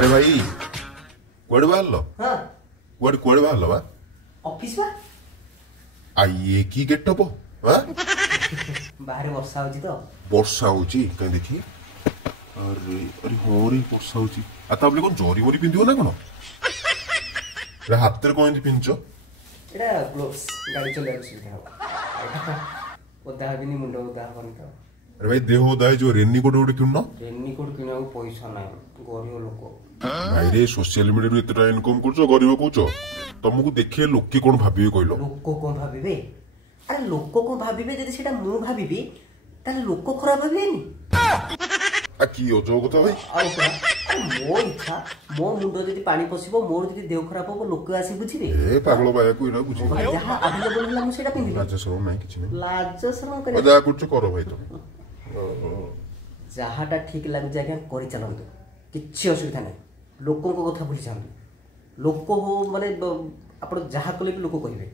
अरे भाई कुआड़े बाहर लो हाँ कुआड़े कुआड़े बाहर लो बा ऑफिस बा ये की गेटअप हां बाहर वर्षा होची तो वर्षा होची कहीं देखी अरे अरे होरी वर्षा होची आता आपले कोण जोरी वोरी पिंदियो ना कोन रे हाथ रे कोन पिंचो एटा ग्लोव्स गाड़ी चलाइବାକୁ ସୁବିଧା ହବ ଓଦା ହବିନି ମୁଣ୍ଡ ଓଦା ହବନି ତ अरे भाई देह दाय जो रेनी कोट उठे किन रेनकोट किणବାକୁ ପଇସା ନାହିଁ ଗରିବ ଲୋକ भाई रे सोशल मीडिया रे इतना इनकम करछो गरीब कहछो तुमको देखे लोके कोन भाबिबे कहलो लोक कोन भाबिबे अरे लोक कोन भाबिबे जदि सेटा मु भाबिबे ताले लोक खराब भाबिबेनी आ की ओजो कथा भाई आ मो इच्छा मो मुंड जदि पानी पसिबो मोर जदि देह खराब हो लोक आसी बुझिबे ए पागल भाई को इना बुझी जहां अवेलेबल होला मु सेटा पिंदिबे लाज शरम नहीं किछ नहीं लाज शरम करे मजा करछो करो भाई तुम जहाटा ठीक लागु आज्ञा करि चलंतु किछि असुविधा नहीं लोकों को कथा बुझी जांतु लोक हो माने आपण जहा कले लोक कहिबे